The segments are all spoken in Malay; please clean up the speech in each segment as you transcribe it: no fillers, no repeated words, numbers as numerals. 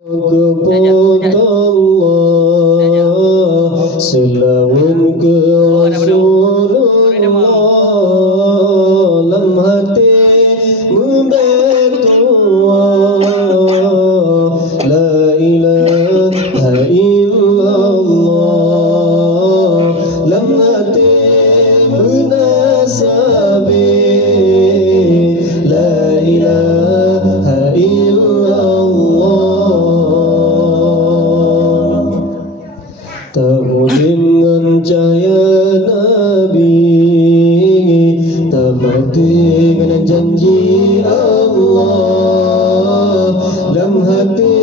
kepada Allah, selawat ke Rasulullah, dalam hati memberdoa, la ilaha illallah, dalam hati menasabi, la ilaha illallah. Terhubung dengan cahaya Nabi, termati dengan janji Allah, dalam hati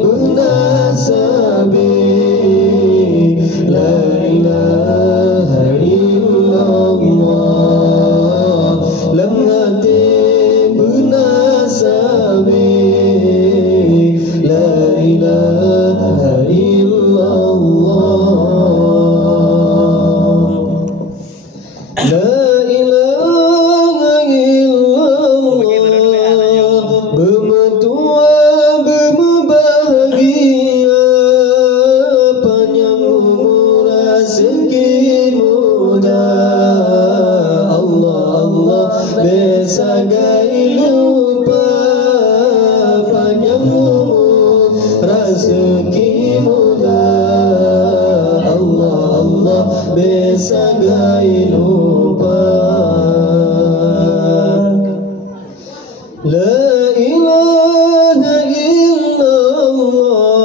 munasabi, la ilaha illallah, dalam hati munasabi, la ilaha illallah. La ilaha illallah, bermetua berbahagia, panjang umur rezeki mudah. Allah Allah besagai lupa, panjang umur rezeki mudah. Allah Allah besagai lupa. La ilaha illallah,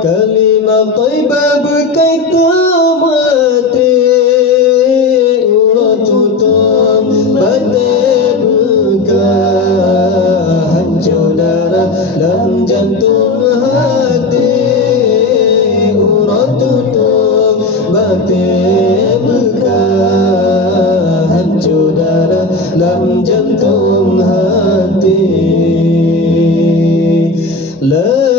kalimat thayyibah berkaitan mati, urat tutup batin bekah, hancur darah dalam jantung hati, urat tutup batin bekah, hancur darah dalam jantung hati. La